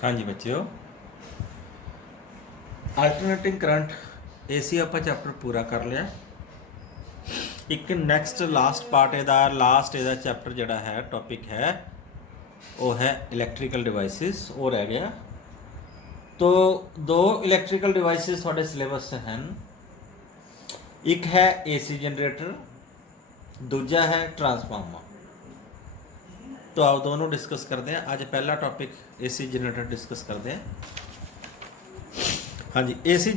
हाँ जी बच्चों, alternating current AC ਆਪਾਂ ਚੈਪਟਰ ਪੂਰਾ ਕਰ ਲਿਆ। ਇੱਕ ਨੈਕਸਟ ਲਾਸਟ ਪਾਰਟ ਇਹਦਾ ਚੈਪਟਰ ਜਿਹੜਾ ਹੈ ਟੌਪਿਕ ਹੈ ਉਹ ਹੈ ਇਲੈਕਟ੍ਰੀਕਲ ਡਿਵਾਈਸਿਸ। ਉਹ ਰਹਿ ਗਿਆ। तो दो इलैक्ट्रिकल डिवाइसेस ਤੁਹਾਡੇ ਸਿਲੇਬਸ 'ਚ ਹਨ। ਇੱਕ ਹੈ एसी जनरेटर, दूजा है ट्रांसफार्मर। तो आओ दोनों डिस्कस करते हैं। आज पहला टॉपिक एसी जनरेटर डिस्कस करते हैं। हाँ जी, एसी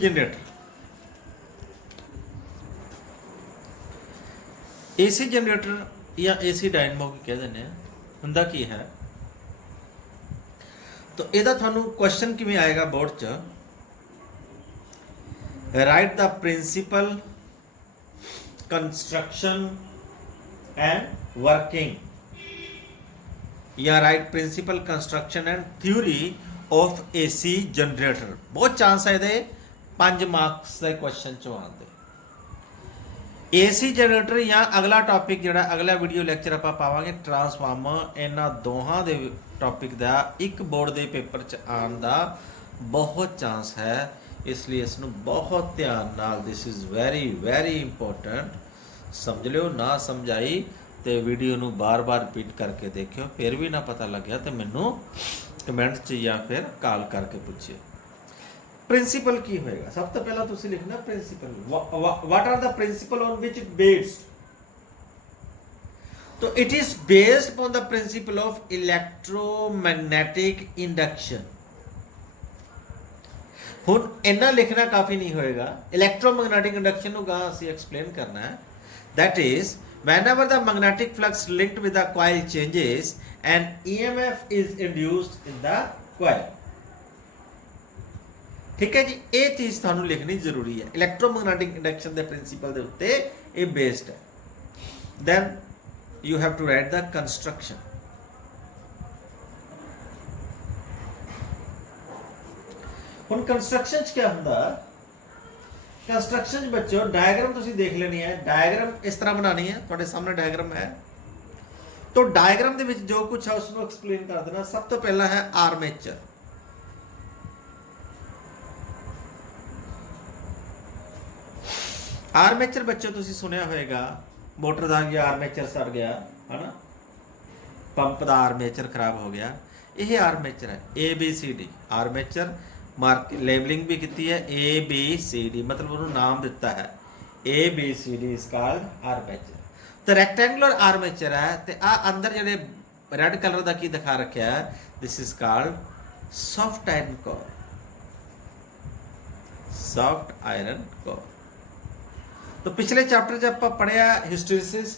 जनरेटर या एसी डायनमो भी कह देने हुंदा की है। तो ਇਹਦਾ ਤੁਹਾਨੂੰ क्वेश्चन किवें आएगा बोर्ड च, write the principle construction and working, या write principle construction and theory of AC generator. बहुत चांस है ये 5 मार्क्स के क्वेश्चन चो आते। एसी जनरेटर या अगला टॉपिक जोड़ा अगला वीडियो लैक्चर आप पावांगे ट्रांसफार्मर, इन्हों दोहां दे टॉपिक का एक बोर्ड के पेपर च आने का बहुत चांस है। इसलिए इसनूं बहुत ध्यान नाल, this is very very important, समझ लियो। ना समझाई तो वीडियो नूं बार बार रिपीट करके देखियो, फिर भी ना पता लग गया तो मैनू कमेंट च या फिर कॉल करके पूछिए। प्रिंसिपल की होएगा, सब तो पहला तुसी लिखना principle. What are the principle on which based? तो it is based upon the principle of electromagnetic induction. हुण इन्ना लिखना काफी नहीं होएगा। इलेक्ट्रोमैग्नेटिक इंडक्शन को गां असीं एक्सप्लेन करना है। That is whenever the magnetic flux linked with the coil changes and EMF is induced in the coil। ठीक है जी, ये चीज थानू लिखनी जरूरी है। इलेक्ट्रोमैग्नेटिक इंडक्शन के प्रिंसिपल के उत्ते ये बेस्ड है। Then you have to write the construction. हुण कंस्ट्रक्शन क्या हुंदा? कंस्ट्रक्शन बच्चों डायग्राम तुसीं देख लेनी है। डायग्राम इस तरह बनानी है, तुहाडे सामने डायग्राम है। तो डायग्राम दे विच जो कुछ है उसको एक्सप्लेन कर देना। सब तो पहला है आर्मेचर। आर्मेचर बच्चों तुसीं सुनिया होएगा, मोटर का या आर्मेचर सड़ गया है ना, पंप का आर्मेचर खराब हो गया। यह आर्मेचर है ABCD। आर्मेचर मार्क लेबलिंग भी की है ABCD, मतलब उन्होंने नाम दिता है ABCD इज कॉल्ड आर्मेचर। तो रैक्टेंगुलर आर्मेचर है। तो आ अंदर जो रेड कलर का की दिखा रखा है, this is called soft iron core. Soft iron core. तो पिछले चैप्टर जब आप पढ़िया हिस्टैरिसीस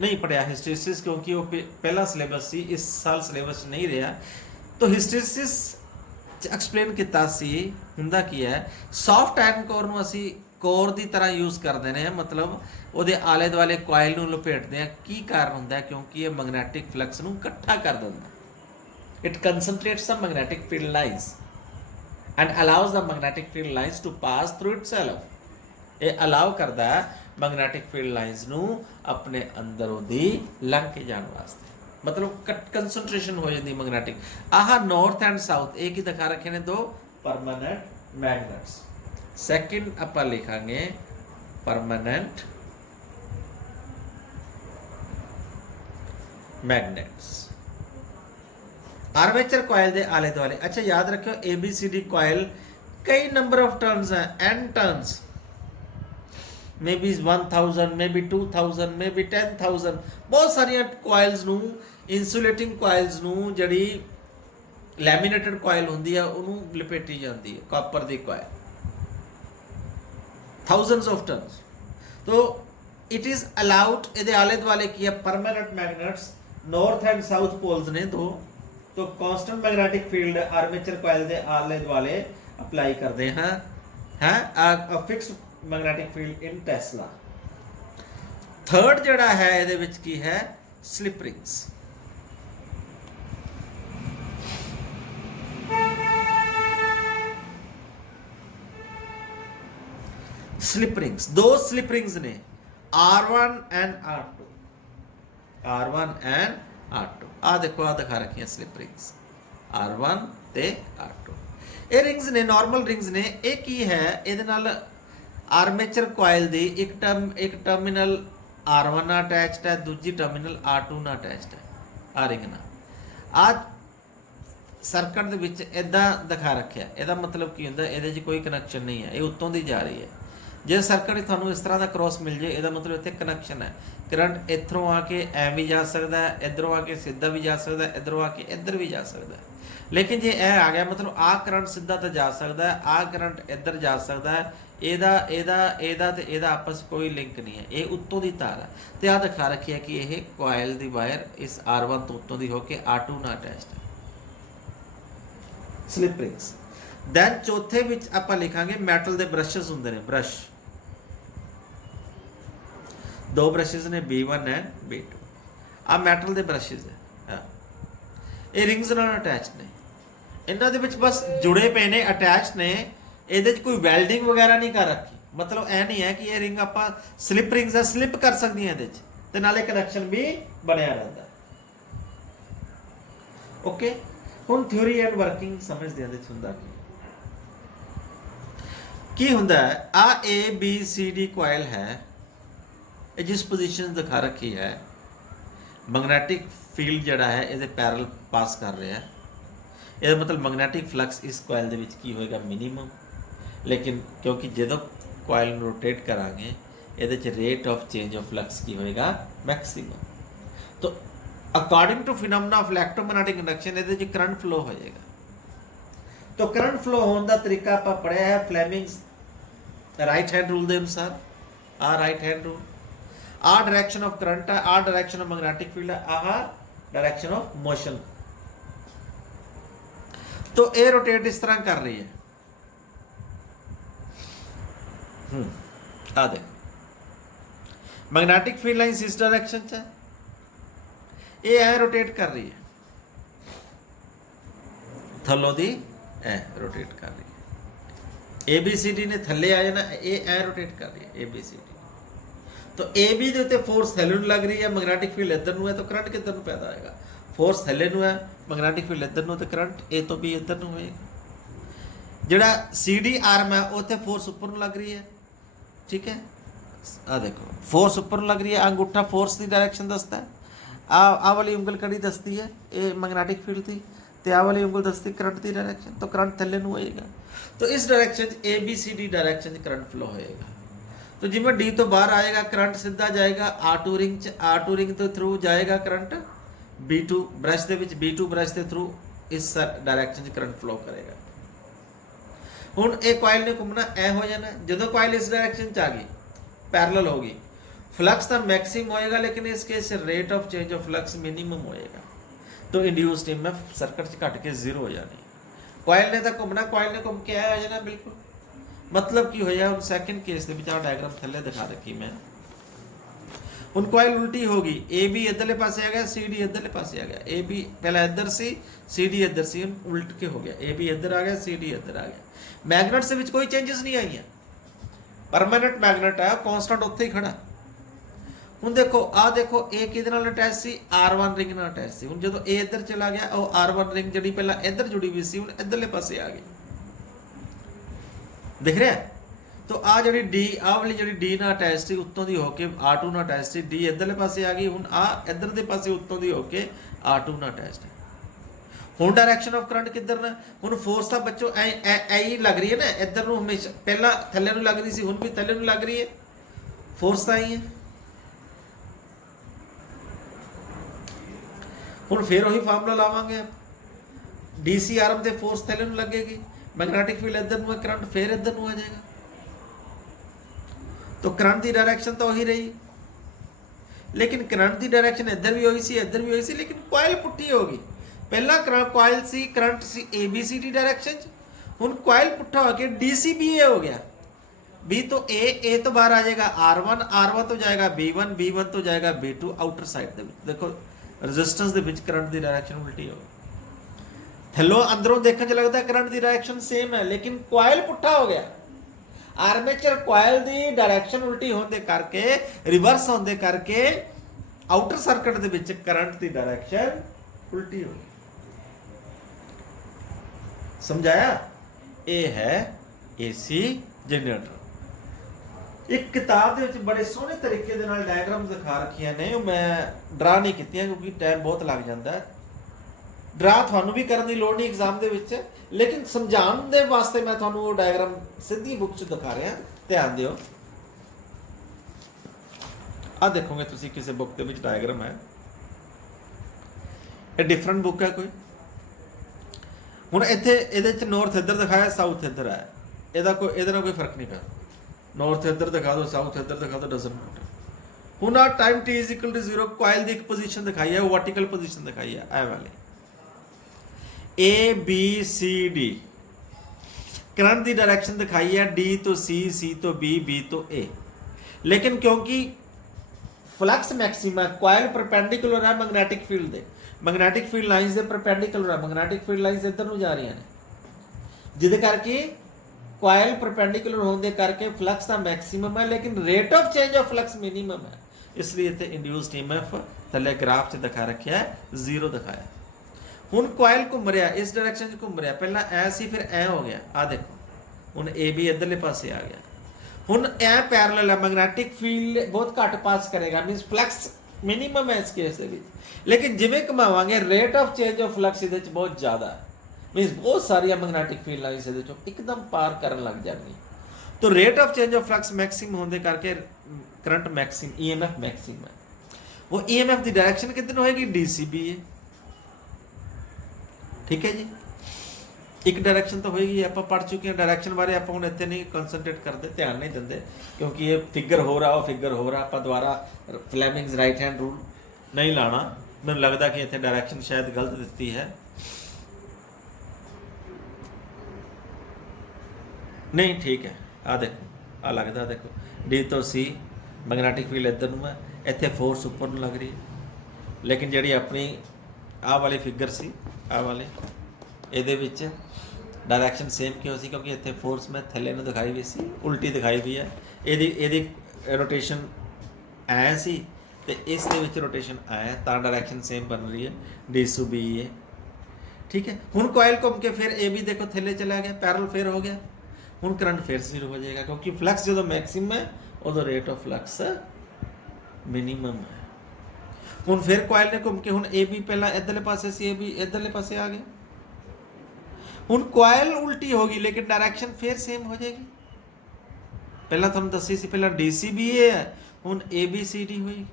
नहीं पढ़िया, हिस्टैरिसीस क्योंकि वो पहला सिलेबस सी, इस साल सिलेबस नहीं रहा। तो हिस्टैरिसीस एक्सप्लेन किया सी हुंदा की है, सॉफ्ट आयरन कोर नूं असीं कोर की तरह यूज़ करते हैं, मतलब वो आले दुआले कॉयल नूं लपेटते हैं। की कारण हुंदा है? क्योंकि ये मैग्नेटिक फ्लक्स नूं इकट्ठा कर दिंदा। It concentrates the magnetic field lines and allows the magnetic field lines to pass through itself. ये अलाउ करता है मैग्नेटिक फील्ड लाइन्स नूं अपने अंदर ओदी लंघ के जाने वास्ते, मतलब कंसनट्रेशन हो जाती magnetic. Ah north and south एक ही दिखा रखे ने दो परमानेंट मैग्नेट्स। सेकंड ਆਪਾਂ लिखांगे परमानेंट मैग्नेट्स। आर्मेचर कॉइल दे आले दुआले, अच्छा याद रखियो ABCD कॉइल कई नंबर ऑफ टर्न्स हैं, n turns, may be 1000, may be 2000, may be 10,000। बहुत सारिया कॉइल्स नूं, इंसुलेटिंग कॉइल्स नूं जड़ी लैमीनेटेड कॉइल होंदी है उन्होंने लपेटी जाती है, कॉपर दी कॉइल, थाउजेंड्स ऑफ टन्स। तो इट इज़ अलाउड। ये आले दुआले की है permanent magnets, north and south poles ने दो। तो constant magnetic field armature coil दे आले दुआले अप्लाई करते हैं fixed magnetic field in tesla. Third जड़ा है ये विच की है स्लिप रिंग्स। स्लिप रिंग्स, दो स्लिप रिंग्स ने R1 and R2। R1 and R2 आ देखो, आ दिखा रखी है स्लिप रिंग्स। R1 ਤੇ R2। ਇਹ ਰਿੰਗਸ ਨੇ, ਨਾਰਮਲ ਰਿੰਗਸ ਨੇ। ਇਹ ਕੀ ਹੈ, ਇਹਦੇ ਨਾਲ ਆਰਮੇਚਰ ਕੋਇਲ ਦੀ ਇੱਕ ਟਰਮੀਨਲ R1 ਨਾਲ ਅਟੈਚਡ ਹੈ, ਦੂਜੀ ਟਰਮੀਨਲ R2 ਨਾਲ ਅਟੈਚਡ ਹੈ, ਆ ਰਿੰਗ ਨਾਲ। ਆ ਸਰਕਟ ਦੇ ਵਿੱਚ ਇਦਾਂ ਦਿਖਾ ਰੱਖਿਆ। ਇਹਦਾ ਮਤਲਬ ਕੀ ਹੁੰਦਾ, ਇਹਦੇ 'ਚ ਕੋਈ ਕਨੈਕਸ਼ਨ ਨਹੀਂ ਹੈ, ਇਹ ਉੱਤੋਂ ਦੀ ਜਾ ਰਹੀ ਹੈ। ਜੇ ਸਰਕਟ ਤੁਹਾਨੂੰ ਇਸ ਤਰ੍ਹਾਂ ਦਾ ਕ੍ਰੋਸ ਮਿਲ ਜੇ, ਇਹਦਾ ਮਤਲਬ ਇੱਥੇ ਕਨੈਕਸ਼ਨ ਹੈ। ਕਰੰਟ ਇੱਧਰੋਂ ਆ ਕੇ ਐਂ ਵੀ ਜਾ ਸਕਦਾ ਹੈ, ਇੱਧਰੋਂ ਆ ਕੇ ਸਿੱਧਾ ਵੀ ਜਾ ਸਕਦਾ ਹੈ, ਇੱਧਰੋਂ ਆ ਕੇ ਇੱਧਰ ਵੀ ਜਾ ਸਕਦਾ ਹੈ। ਲੇਕਿਨ ਜੇ ਇਹ ਆ ਗਿਆ, ਮਤਲਬ ਆਹ ਕਰੰਟ ਸਿੱਧਾ ਤਾਂ ਜਾ ਸਕਦਾ ਹੈ, ਆਹ ਕਰੰਟ ਇੱਧਰ ਜਾ ਸਕਦਾ ਹੈ। ਇਹਦਾ ਤੇ ਇਹਦਾ ਆਪਸ ਕੋਈ ਲਿੰਕ ਨਹੀਂ ਹੈ, ਇਹ ਉੱਤੋਂ ਦੀ ਤਾਰ ਹੈ। ਤੇ ਆਹ ਦਿਖਾ ਰੱਖਿਆ ਕਿ ਇਹ ਕੋਇਲ ਦੀ ਵਾਇਰ ਇਸ R1 ਤੋਂ ਉੱਤੋਂ ਦੀ ਹੋ ਕੇ R2 ਨਾਲ ਅਟੈਚਡ ਹੈ, ਸਲਿਪ ਰਿੰਗਸ। ਦੈਨ ਚੌਥੇ ਵਿੱਚ ਆਪਾਂ ਲਿਖਾਂਗੇ ਮੈਟਲ ਦੇ ਬ੍ਰਸ਼ਸ ਹੁੰਦੇ ਨੇ, ਬ੍ਰਸ਼। ਦੋ ਬ੍ਰਸ਼ਸ ਨੇ, B1 ਐਂਡ B2। ਆ ਮੈਟਲ ਦੇ ਬ੍ਰਸ਼ਸ ਹੈ, ਇਹ ਰਿੰਗਸ ਨਾਲ ਅਟੈਚਡ ਨੇ। ਇਹਨਾਂ ਦੇ ਵਿੱਚ ਬਸ ਜੁੜੇ ਪਏ ਨੇ, ਅਟੈਚਡ ਨੇ। ਇਹਦੇ 'ਚ ਕੋਈ ਵੈਲਡਿੰਗ ਵਗੈਰਾ ਨਹੀਂ ਕਰ ਰੱਖੀ। ਮਤਲਬ ਇਹ ਨਹੀਂ ਹੈ ਕਿ ਇਹ ਰਿੰਗ ਆਪਾਂ ਸਲਿਪ ਰਿੰਗਸ ਆ, ਸਲਿਪ ਕਰ ਸਕਦੀਆਂ ਇਹਦੇ 'ਚ, ਤੇ ਨਾਲੇ ਕਨੈਕਸ਼ਨ ਵੀ ਬਣਿਆ ਰਹਿੰਦਾ। ਓਕੇ, ਹੁਣ ਥਿਊਰੀ ਐਂਡ ਵਰਕਿੰਗ ਸਮਝਦੇ ਹਾਂ। ਇਹਦੇ 'ਚ ਹੁੰਦਾ ਕੀ ਹੁੰਦਾ ਹੈ, ਆ ABCD ਕੋਇਲ ਹੈ, ਇਹ ਜਿਸ ਪੋਜੀਸ਼ਨ ਦਿਖਾ ਰੱਖੀ ਹੈ, ਮੈਗਨੈਟਿਕ ਫੀਲਡ ਜਿਹੜਾ ਹੈ ਇਹਦੇ ਪੈਰਲ ਪਾਸ ਕਰ ਰਿਹਾ ਹੈ। ਇਹਦਾ ਮਤਲਬ ਮੈਗਨੈਟਿਕ ਫਲਕਸ ਇਸ ਕੋਇਲ ਦੇ ਵਿੱਚ ਕੀ ਹੋਏਗਾ, ਮਿਨੀਮਮ। ਲੇਕਿਨ ਕਿਉਂਕਿ ਜਦੋਂ ਕੋਇਲ ਨੂੰ ਰੋਟੇਟ ਕਰਾਂਗੇ, ਇਹਦੇ 'ਚ rate of change of flux ਕੀ ਹੋਏਗਾ, ਮੈਕਸਿਮਮ। ਤਾਂ according to phenomena of electromagnetic induction, ਇਹਦੇ 'ਚ ਕਰੰਟ ਫਲੋ ਹੋ ਜਾਏਗਾ। ਤਾਂ ਕਰੰਟ ਫਲੋ ਹੋਣ ਦਾ ਤਰੀਕਾ ਆਪਾਂ ਪੜ੍ਹਿਆ ਹੈ ਫਲੇਮਿੰਗਸ ਰਾਈਟ ਹੈਂਡ ਰੂਲ ਦੇ ਅਨੁਸਾਰ। ਆ ਰਾਈਟ ਹੈਂਡ ਰੂਲ, ਆ ਡਾਇਰੈਕਸ਼ਨ ਆਫ ਕਰੰਟ ਹੈ, ਆ ਡਾਇਰੈਕਸ਼ਨ ਆਫ ਮੈਗਨੈਟਿਕ ਫੀਲਡ ਹੈ, ਆਹ डायरेक्शन ऑफ मोशन। तो ए रोटेट इस तरह कर रही है, आ देखो मैग्नेटिक फील्ड लाइंस इस डायरेक्शन च है, ए रोटेट कर रही है, थल्लों दी ए रोटेट कर रही है। ABCD ने थल्ले आ जाना, ए रोटेट कर रही है ABCD। तो AB ਦੇ ਉੱਤੇ ਫੋਰਸ ਥੱਲੇ ਨੂੰ ਲੱਗ ਰਹੀ ਹੈ, ਮੈਗਨੈਟਿਕ ਫੀਲਡ ਇੱਧਰ ਨੂੰ ਹੈ, ਤਾਂ ਕਰੰਟ ਕਿੱਧਰ ਨੂੰ ਪੈਦਾ ਹੋਏਗਾ, ਫੋਰਸ ਥੱਲੇ ਨੂੰ ਹੈ, ਮੈਗਨੈਟਿਕ ਫੀਲਡ ਇੱਧਰ ਨੂੰ, ਤੇ ਕਰੰਟ A ਤੋਂ B ਇੱਧਰ ਨੂੰ ਹੋਏਗਾ। ਜਿਹੜਾ CD ਆਰਮ ਹੈ ਉੱਥੇ ਫੋਰਸ ਉੱਪਰ ਨੂੰ ਲੱਗ ਰਹੀ ਹੈ, ਠੀਕ ਹੈ। ਆ ਦੇਖੋ ਫੋਰਸ ਉੱਪਰ ਨੂੰ ਲੱਗ ਰਹੀ ਹੈ, ਅੰਗੂਠਾ ਫੋਰਸ ਦੀ ਡਾਇਰੈਕਸ਼ਨ ਦੱਸਦਾ ਹੈ, ਆਹ ਵਾਲੀ ਉਂਗਲ ਕੜੀ ਦੱਸਦੀ ਹੈ ਇਹ ਮੈਗਨੈਟਿਕ ਫੀਲਡ ਦੀ, ਤੇ ਆਹ ਵਾਲੀ ਉਂਗਲ ਦੱਸਦੀ ਕਰੰਟ ਦੀ ਡਾਇਰੈਕਸ਼ਨ। ਤਾਂ ਕਰੰਟ ਥੱਲੇ ਨੂੰ ਹੋਏਗਾ, तो इस direction ABCD direction current flow होएगा। तो जिमें D तो बाहर आएगा करंट सीधा जाएगा R2 रिंग च, R2 रिंग तो थ्रू जाएगा करंट B2 ब्रश के विच, B2 ब्रश के थ्रू इस डायरेक्शन करंट फ्लो करेगा। हुण ये कॉइल ने घूमना ऐ हो जाना, जो कॉइल इस डायरेक्शन च आ गई पैरेलल होगी, फ्लक्स तो मैक्सिमम होएगा, लेकिन इस case rate of change of flux minimum होएगा। तो इंड्यूस्ड EMF सर्किट च घट के जीरो हो जानी। कॉइल ने तो घूमना, कॉइल ने घूम के आया हो जाना बिल्कुल। मतलब की होया हुण सैकेंड केस दे विच आ डायग्राम थल्ले दिखा रखी मैं। हुण कॉइल उल्टी होगी, AB इधरले पासे आ गया, CD इधरले पासे आ गया। AB पहला इधर सी, CD इधर सी, उल्ट के हो गया, AB इधर आ गया, CD इधर आ गया। मैग्नेट से विच कोई चेंजेस नहीं आई है, परमानेंट मैग्नेट है, कांस्टेंट उत्थे ही खड़ा। ਹੁਣ देखो आ देखो ए किहदे नाल अटैच सी, R1 रिंग नाल अटैच सी। ਹੁਣ ਜਦੋਂ A ਇੱਧਰ ਚਲਾ ਗਿਆ, ਉਹ R1 ਰਿੰਗ ਜਿਹੜੀ ਪਹਿਲਾਂ ਇੱਧਰ ਜੁੜੀ ਹੋਈ ਸੀ ਹੁਣ ਇੱਧਰਲੇ ਪਾਸੇ ਆ ਗਈ, ਦਿਖ ਰਿਹਾ। तो ਆ ਜਿਹੜੀ D, ਆ ਵਾਲੀ ਜਿਹੜੀ D ਨਾਲ ਅਟੈਚ ਸੀ ਉੱਤੋਂ ਦੀ ਹੋ ਕੇ R2 ਨਾਲ ਅਟੈਚ ਸੀ, D ਇੱਧਰਲੇ ਪਾਸੇ ਆ ਗਈ। ਹੁਣ ਆ ਇੱਧਰ ਦੇ ਪਾਸੇ ਉੱਤੋਂ ਦੀ ਹੋ ਕੇ R2 ਨਾਲ ਅਟੈਚਡ ਹੈ। ਹੁਣ ਡਾਇਰੈਕਸ਼ਨ ਆਫ ਕਰੰਟ ਕਿੱਧਰ ਨਾ, ਹੁਣ ਫੋਰਸ ਤਾਂ ਬੱਚੋ ਐ ਹੀ ਲੱਗ ਰਹੀ ਹੈ ਨਾ, ਇੱਧਰ ਨੂੰ ਹਮੇਸ਼ਾ, ਪਹਿਲਾਂ ਥੱਲੇ ਨੂੰ ਲੱਗ ਰਹੀ ਸੀ, ਹੁਣ ਵੀ ਥੱਲੇ ਨੂੰ ਲੱਗ ਰਹੀ ਹੈ, ਫੋਰਸ ਤਾਂ ਹੀ ਹੈ। ਹੁਣ ਫਿਰ ਉਹੀ ਫਾਰਮੂਲਾ ਲਾਵਾਂਗੇ, DC ਆਰਮ ਤੇ ਫੋਰਸ ਥੱਲੇ ਨੂੰ ਲੱਗੇਗੀ, ਮੈਗਨੈਟਿਕ ਫੀਲਡ ਇੱਧਰ ਨੂੰ ਹੈ, ਕਰੰਟ ਫਿਰ ਇੱਧਰ ਨੂੰ ਆ ਜਾਏਗਾ। तो करंट की डायरेक्शन तो वही रही, लेकिन करंट की डायरेक्शन इधर भी हुई सी, इधर भी हुई सी, लेकिन कॉइल पुट्ठी होगी। पहला coil C, current C ABCD direction, हुण कॉइल पुट्ठा होकर DCBA हो गया। B तो A तो बाहर आ जाएगा R1, R1 तो जाएगा B1, B1 तो जाएगा B2 आउटर साइड दे विच। देखो रेजिस्टेंस दे विच करंट की डायरेक्शन उल्टी हो गई, थल्लों अंदरों देखने च लगता है करंट की डायरेक्शन सेम है, लेकिन कॉइल पुट्ठा हो गया। आर्मेचर कॉइल दी डायरेक्शन उल्टी होने करके, रिवर्स होने करके outer circuit they which current the direction उल्टी हो गई। समझाया? ये है AC जनरेटर। एक किताब ਦੇ ਵਿੱਚ ਬੜੇ ਸੋਹਣੇ ਤਰੀਕੇ ਦੇ ਨਾਲ ਡਾਇਗਰਾਮ ਦਿਖਾ ਰੱਖੀਆਂ ਨੇ, ਉਹ ਮੈਂ ਡਰਾ ਨਹੀਂ ਕੀਤੀਆਂ ਕਿਉਂਕਿ ਟਾਈਮ ਬਹੁਤ ਲੱਗ ਜਾਂਦਾ ਹੈ। ਡਰਾ ਤੁਹਾਨੂੰ ਵੀ ਕਰਨ ਦੀ ਲੋੜ ਨਹੀਂ ਐਗਜ਼ਾਮ ਦੇ ਵਿੱਚ, ਲੇਕਿਨ ਸਮਝਾਉਣ ਦੇ ਵਾਸਤੇ ਮੈਂ ਤੁਹਾਨੂੰ ਉਹ ਡਾਇਗਰਾਮ ਸਿੱਧੀ ਬੁੱਕ 'ਚ ਦਿਖਾ ਰਿਹਾ। ਧਿਆਨ ਦਿਓ, ਆ ਦੇਖੋਗੇ ਤੁਸੀਂ ਕਿਸੇ ਬੁੱਕ ਦੇ ਵਿੱਚ ਡਾਇਗਰਾਮ ਹੈ, ਇਹ ਡਿਫਰੈਂਟ ਬੁੱਕ ਹੈ ਕੋਈ। ਹੁਣ ਇੱਥੇ ਇਹਦੇ 'ਚ ਨਾਰਥ ਇੱਧਰ ਦਿਖਾਇਆ, ਸਾਊਥ ਇੱਧਰ ਹੈ, ਇਹਦੇ ਨਾਲ ਕੋਈ ਫਰਕ ਨਹੀਂ ਪਿਆ। ਨਾਰਥ ਇੱਧਰ ਦਿਖਾ ਦਿਓ, ਸਾਊਥ ਇੱਧਰ ਦਿਖਾ ਦਿਓ, ਡਸਨਟ ਮੈਟਰ। ਹੁਣ ਆ ਟਾਈਮ t = 0 ਕੋਇਲ ਦੀ ਇੱਕ ਪੋਜੀਸ਼ਨ ਦਿਖਾਈ ਹੈ, ਵਰਟੀਕਲ ਪੋਜੀਸ਼ਨ ਦਿਖਾਈ ਹੈ ਇਹ ਵਾਲੀ ABCD। करंट की डायरेक्शन दिखाई है D तो C तो B तो A। लेकिन क्योंकि फ्लक्स मैक्सिमा कॉइल परपेंडिकुलर है मैग्नेटिक फील्ड दे, मैग्नेटिक फील्ड लाइनस दे परपेंडिकुलर है, मैग्नेटिक फील्ड लाइनस इधर ਨੂੰ ਜਾ ਰਹੀਆਂ ਨੇ, ਜਿਹਦੇ ਕਰਕੇ कॉइल परपेंडिकुलर होने दे करके फ्लक्स का मैक्सिमम है, लेकिन rate of change of flux minimum है। इसलिए इतने इंड्यूस्ड EMF थले ग्राफ से दिखा रखा है, 0 दिखाया। ਹੁਣ ਕੋਇਲ ਘੁੰਮ ਰਿਹਾ, ਇਸ ਡਾਇਰੈਕਸ਼ਨ 'ਚ ਘੁੰਮ ਰਿਹਾ, ਪਹਿਲਾਂ ਐ ਸੀ ਫਿਰ ਐ ਹੋ ਗਿਆ, ਆ ਦੇਖੋ ਹੁਣ AB ਇੱਧਰਲੇ ਪਾਸੇ ਆ ਗਿਆ। ਹੁਣ ਐ ਪੈਰਲਲ ਹੈ, ਮੈਗਨੈਟਿਕ ਫੀਲਡ ਬਹੁਤ ਘੱਟ ਪਾਸ ਕਰੇਗਾ, ਮੀਨਸ ਫਲਕਸ ਮਿਨੀਮਮ ਹੈ ਇਸ ਕੇਸ ਦੇ ਵਿੱਚ। ਲੇਕਿਨ ਜਿਵੇਂ ਘੁਮਾਵਾਂਗੇ rate of change of flux ਇਹਦੇ 'ਚ ਬਹੁਤ ਜ਼ਿਆਦਾ ਹੈ, ਮੀਨਸ ਬਹੁਤ ਸਾਰੀਆਂ ਮੈਗਨੈਟਿਕ ਫੀਲਡ ਲਾਈਨਸ ਇਹਦੇ 'ਚੋਂ ਇੱਕਦਮ ਪਾਰ ਕਰਨ ਲੱਗ ਜਾਂਦੀ। तो rate of change of flux maximum होने करके करंट मैक्सिमम EMF मैक्सिमम है। वो EMF की डायरेक्शन कितनी होएगी? DCB है, ठीक है जी। एक डायरेक्शन तो होएगी, आप पढ़ चुके हैं डायरेक्शन बारे, आप हम इतने नहीं कंसनट्रेट करते, ध्यान नहीं देंगे क्योंकि ये फिगर हो रहा, वो फिगर हो रहा, आप दोबारा फ्लेमिंग्स राइट हैंड रूल नहीं लाना। मैंने लगता कि इतने डायरेक्शन शायद गलत दी है, नहीं ठीक है। आ देखो, आ लगता देखो D तो C मैग्नेटिक फील्ड इधर ਨੂੰ है, ਇੱਥੇ फोर्स ਉੱਪਰ ਨੂੰ ਲੱਗ ਰਹੀ है। लेकिन ਜਿਹੜੀ ਆਪਣੀ ਆਹ ਵਾਲੀ ਫਿਗਰ ਸੀ, ਆਹ ਵਾਲੇ ਇਹਦੇ ਵਿੱਚ ਡਾਇਰੈਕਸ਼ਨ ਸੇਮ ਕਿਉਂ ਸੀ? ਕਿਉਂਕਿ ਇੱਥੇ ਫੋਰਸ ਮੈਂ ਥੱਲੇ ਨੂੰ ਦਿਖਾਈ ਵੀ ਸੀ, ਉਲਟੀ ਦਿਖਾਈ ਵੀ ਹੈ। ਇਹਦੀ ਰੋਟੇਸ਼ਨ ਐ ਸੀ ਤੇ ਇਸ ਦੇ ਵਿੱਚ ਰੋਟੇਸ਼ਨ ਐ, ਤਾਂ ਡਾਇਰੈਕਸ਼ਨ ਸੇਮ ਬਣ ਰਹੀ ਹੈ, D to B ਹੈ, ਠੀਕ ਹੈ। ਹੁਣ ਕੋਇਲ ਘੁੰਮ ਕੇ ਫਿਰ AB ਦੇਖੋ ਥੱਲੇ ਚਲਾ ਗਿਆ, ਪੈਰਲ ਫੇਰ ਹੋ ਗਿਆ। ਹੁਣ करंट फिर 0 हो जाएगा क्योंकि फ्लक्स जो मैक्सिमम है उदो रेट ऑफ फ्लक्स मिनिमम है। ਹੁਣ फिर कोयल ने घूम के, ਹੁਣ AB पहला इधरले पासे से AB इधरले पासे आ गया। ਹੁਣ कोयल उल्टी होगी लेकिन डायरेक्शन फिर सेम हो जाएगी। पहला ਤੁਹਾਨੂੰ ਦੱਸੀ ਸੀ, ਪਹਿਲਾਂ DCB है, ਹੁਣ ABCD ਹੋਏਗੀ।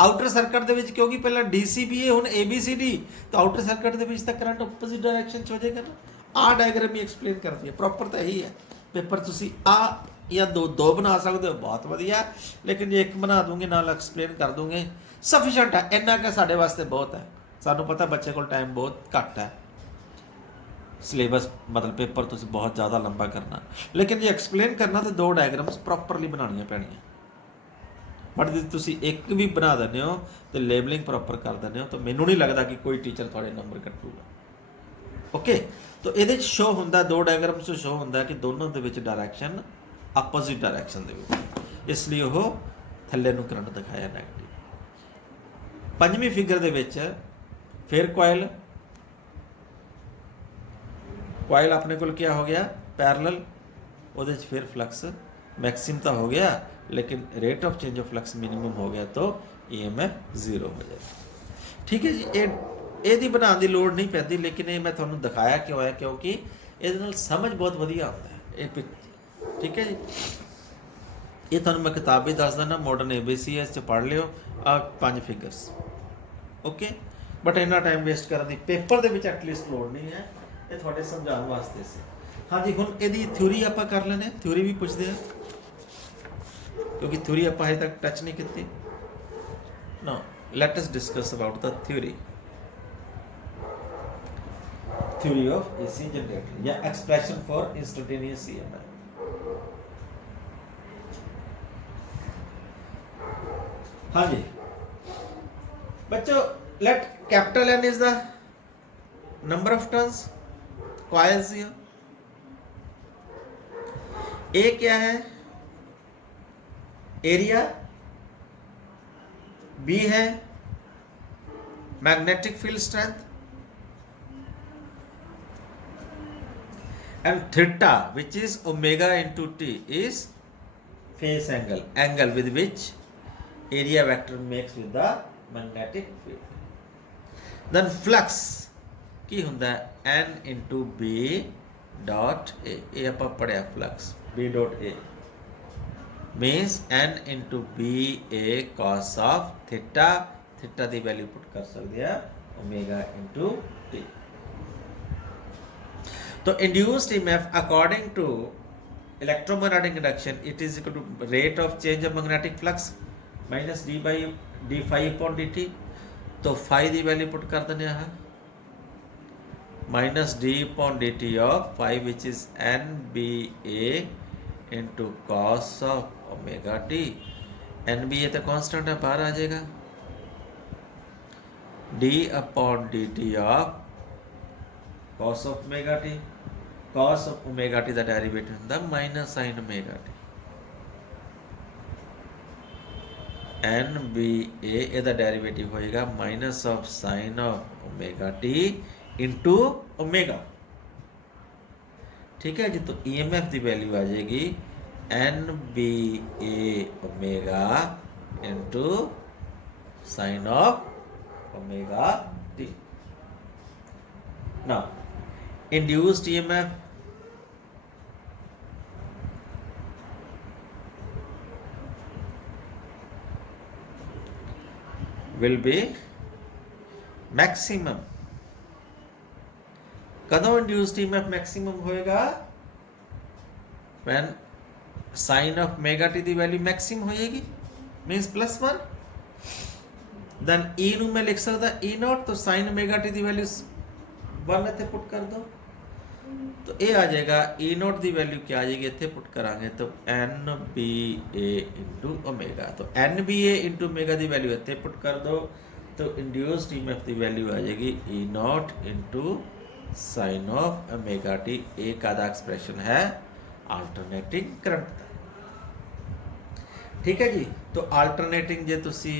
ਆਊਟਰ ਸਰਕਟ ਦੇ ਵਿੱਚ ਕਿਉਂਕਿ ਪਹਿਲਾਂ DCB ਹੈ, ਹੁਣ ABCD, ਤਾਂ ਆਊਟਰ ਸਰਕਟ ਦੇ ਵਿੱਚ ਤਾਂ ਕਰੰਟ ਆਪੋਜ਼ਿਟ ਡਾਇਰੈਕਸ਼ਨ 'ਚ ਹੋ ਜਾਏਗਾ ਨਾ। ਆ ਡਾਇਗਰਾਮ ਹੀ ਐਕਸਪਲੇਨ ਕਰਦੀ ਹੈ, ਪ੍ਰੋਪਰ ਤਾਂ ਇਹੀ ਹੈ। ਪੇਪਰ ਤੁਸੀਂ ਆ ਜਾਂ ਦੋ ਬਣਾ ਸਕਦੇ ਹੋ, ਬਹੁਤ ਵਧੀਆ, ਲੇਕਿਨ ਜੇ ਇੱਕ ਬਣਾ ਦੂੰਗੇ ਨਾਲ ਐਕਸਪਲੇਨ ਕਰ ਦੂੰਗੇ ਸਫੀਸ਼ੀਐਂਟ ਹੈ। ਇੰਨਾ ਕਿ ਸਾਡੇ ਵਾਸਤੇ ਬਹੁਤ ਹੈ। ਸਾਨੂੰ ਪਤਾ ਬੱਚੇ ਕੋਲ ਟਾਈਮ ਬਹੁਤ ਘੱਟ ਹੈ, ਸਿਲੇਬਸ ਮਤਲਬ ਪੇਪਰ ਤੁਸੀਂ ਬਹੁਤ ਜ਼ਿਆਦਾ ਲੰਬਾ ਕਰਨਾ, ਲੇਕਿਨ ਜੇ ਐਕਸਪਲੇਨ ਕਰਨਾ ਤਾਂ 2 ਡਾਇਗਰਾਮਸ ਪ੍ਰੋਪਰਲੀ ਬਣਾਉਣੀਆਂ ਪੈਣੀਆਂ। ਬਟ ਜੇ ਤੁਸੀਂ ਇੱਕ ਵੀ ਬਣਾ ਦਿੰਦੇ ਹੋ ਤੇ ਲੇਬਲਿੰਗ ਪ੍ਰੋਪਰ ਕਰ ਦਿੰਦੇ ਹੋ ਤਾਂ ਮੈਨੂੰ ਨਹੀਂ ਲੱਗਦਾ ਕਿ ਕੋਈ ਟੀਚਰ ਤੁਹਾਡੇ ਨੰਬਰ ਕੱਟੂਗਾ। ਓਕੇ, तो ये शो होंगे 2 डायग्राम से शो होंगे कि दोनों के विच डायरेक्शन अपोजिट डायरेक्शन दे, इसलिए वो थल्ले नूं करंट दिखाया नैगेटिव। 5वीं फिगर दे विच फिर कोयल अपने को क्या हो गया? पैरलल, उहदे च फिर फ्लक्स मैक्सिमम तो हो गया लेकिन rate of change of flux minimum हो गया, तो EMF 0 हो जाएगा। ठीक है जी। ਇਹਦੀ ਬਣਾਉਣ ਦੀ ਲੋੜ ਨਹੀਂ ਪੈਂਦੀ, ਲੇਕਿਨ ਇਹ ਮੈਂ ਤੁਹਾਨੂੰ ਦਿਖਾਇਆ ਕਿਉਂ ਹੈ? ਕਿਉਂਕਿ ਇਹਦੇ ਨਾਲ ਸਮਝ ਬਹੁਤ ਵਧੀਆ ਆਉਂਦਾ ਹੈ ਇਹ, ਠੀਕ ਹੈ ਜੀ। ਇਹ ਤੁਹਾਨੂੰ ਮੈਂ ਕਿਤਾਬ ਵੀ ਦੱਸ ਦਿੰਦਾ, ਮਾਡਰਨ ABCS 'ਚ ਪੜ੍ਹ ਲਿਓ ਆ 5 ਫਿਗਰਸ, ਓਕੇ। ਬਟ ਇੰਨਾ ਟਾਈਮ ਵੇਸਟ ਕਰਨ ਦੀ ਪੇਪਰ ਦੇ ਵਿੱਚ ਐਟਲੀਸਟ ਲੋੜ ਨਹੀਂ ਹੈ, ਇਹ ਤੁਹਾਡੇ ਸਮਝਾਉਣ ਵਾਸਤੇ ਸੀ। ਹਾਂਜੀ, ਹੁਣ ਇਹਦੀ ਥਿਊਰੀ ਆਪਾਂ ਕਰ ਲੈਂਦੇ ਹਾਂ। ਥਿਊਰੀ ਵੀ ਪੁੱਛਦੇ ਆ ਕਿਉਂਕਿ ਥਿਊਰੀ ਆਪਾਂ ਹਜੇ ਤੱਕ ਟੱਚ ਨਹੀਂ ਕੀਤੀ ਨਾ। Let us discuss about the theory of AC generator या expression for instantaneous EMF। हाँ जी बच्चों, let capital N is the number of turns coils here। A क्या है? एरिया। B है magnetic field strength. and theta, which is omega into t, is phase angle with which area vector makes with the magnetic field. Then flux ਕੀ ਹੁੰਦਾ ਹੈ n into b dot a, ਇਹ ਆਪਾਂ ਪੜਿਆ flux b dot a means n into b a cos of theta, theta the value ਪੁੱਟ ਕਰ ਸਕਦੇ ਆ omega into t. तो induced EMF according to electromagnetic induction, it is equal to rate of change of magnetic flux minus d by d phi upon dt. तो phi ਦੀ value ਪੁੱਟ ਕਰ ਦਿੰਦੇ ਆ minus d upon dt of phi which is nba into cos of omega t. nba तो constant है, बाहर आ जाएगा. d upon dt of cos of omega t, cos of omega t ਦਾ derivative ਹੁੰਦਾ minus sin omega t. nba ਇਹਦਾ derivative ਹੋਏਗਾ minus of sin of omega t into omega. ठीक है जी. तो EMF ਦੀ ਵੈਲਿਊ ਆ ਜਾਏਗੀ nba omega into sin of omega t. Now induced EMF will be maximum. कदों induced EMF maximum होएगा when sin of omega t the value maximum ਹੋਏਗੀ means +1. then E ਨੂੰ ਮੈਂ ਲਿਖ ਸਕਦਾ E0, तो sin omega t ਦੀ value 1 ਇੱਥੇ ਪੁੱਟ ਕਰ ਦੋ. तो ये आ जाएगा E0 की वैल्यू क्या आ जाएगी, इतने पुट करांगे तो NBA इंटू ओमेगा. तो NBA इंटू ओमेगा की वैल्यू इतने पुट कर दो तो इंड्यूस्ड EMF की वैल्यू आ जाएगी E0 into sine of omega T. एक आधा एक्सप्रेशन है अल्टरनेटिंग करंट का. ठीक है जी. तो अल्टरनेटिंग जे तुसी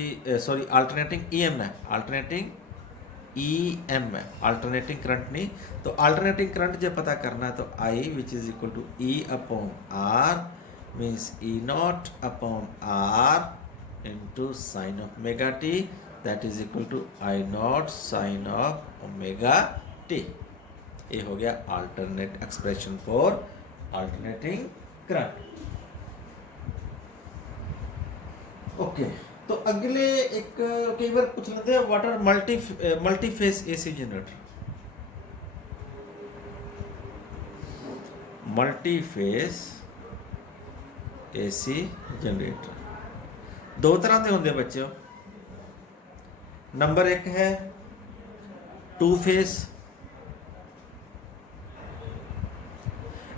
सॉरी अल्टरनेटिंग EM है, अल्टरनेटिंग EM है, अल्टरनेटिंग करंट नहीं. तो अल्टरनेटिंग करंट जो पता करना तो I which is equal to E upon R means E0 upon R into sine of omega t, that is equal to I0 sine of omega t. ये हो गया alternate expression for alternating current. Okay. तो अगले एक कई बार पूछ लेते हैं what are multi phase AC generator. Multi phase AC generator दो तरह के होंगे बच्चों. नंबर एक है 2 फेस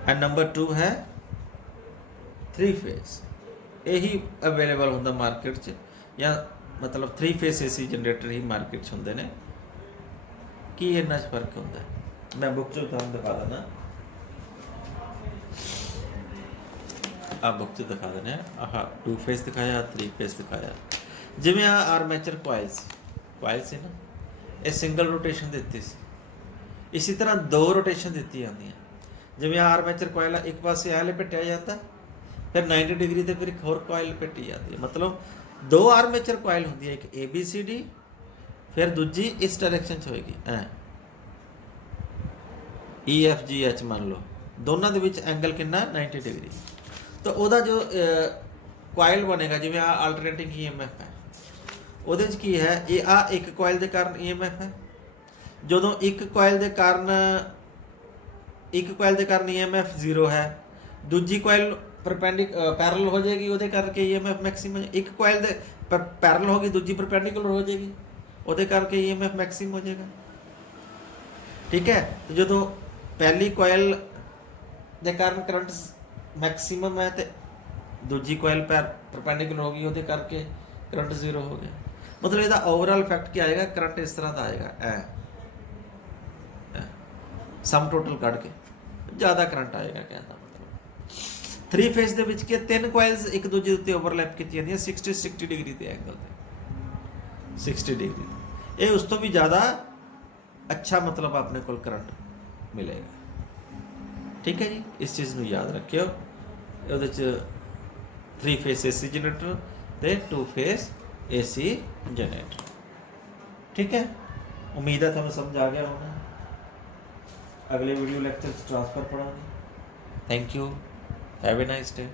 एंड नंबर 2 है 3 फेस. यही अवेलेबल होंगे मार्केट च, या मतलब 3 फेस एसी जनरेटर ही मार्केट च होंगे ने. की इन्ना फर्क होंगे मैं बुक चो तुहानूं दिखा देना. आ बुक च दिखा देने. आह 2 फेस दिखाया, 3 फेस दिखाया. जिवें आ आर्मेचर कॉइल से ना, ये सिंगल रोटेशन दी सी. इसी तरह 2 रोटेशन दी जाती. जिवें आर्मेचर कॉइल एक पासे आ लपेटिया जाता, फिर 90 डिग्री से फिर एक होर कॉइल लपेटी जाती है. मतलब 2 आर्मेचर कॉइल होंगी है, एक ABCD, फिर दूजी इस डायरेक्शन होएगी EFGH मान लो. दोनों के बीच एंगल कितना 90 डिग्री. तो वह जो कॉइल बनेगा जिवें आ अल्टरनेटिंग EMF है, वो की है ये आ एक कॉइल के कारण EMF है. जो एक कॉइल के कारण EMF 0 है, दूजी कॉइल पैरल हो जाएगी, वो करके EMF मैक्सिमम. एक कॉइल दे पैरल होगी, दूजी परपेंडिकुलर हो जाएगी, वो करके EMF मैक्सिमम हो जाएगा. ठीक है. तो जो पहली कॉइल के कारण करंट मैक्सिमम है तो दूजी कॉइल परपेंडिकुलर होगी, वो करके करंट 0 हो गया. मतलब इसका ओवरऑल इफेक्ट क्या आएगा, करंट इस तरह का आएगा. सम टोटल कढ़ के ज़्यादा करंट आएगा. कहना 3 फेस ਦੇ ਵਿੱਚ ਕਿ 3 ਕੋਇਲਸ ਇੱਕ ਦੂਜੇ ਉੱਤੇ ਓਵਰਲੈਪ ਕੀਤੀਆਂ ਜਾਂਦੀਆਂ 60 ਡਿਗਰੀ ਦੇ ਐਂਗਲ ਤੇ 60 डिग्री. ਇਹ ਉਸ ਤੋਂ ਵੀ ज़्यादा अच्छा मतलब अपने को करंट मिलेगा. ठीक है जी, इस चीज़ ਨੂੰ याद रखियो। ਉਹਦੇ 'ਚ 3 फेस AC जनरेटर ਤੇ 2 फेस AC जनरेटर। ठीक है, उम्मीद है ਤੁਹਾਨੂੰ समझ आ गया होगा। अगले वीडियो लेक्चर ट्रांसफर पढ़ांगे। Thank you, have a nice day.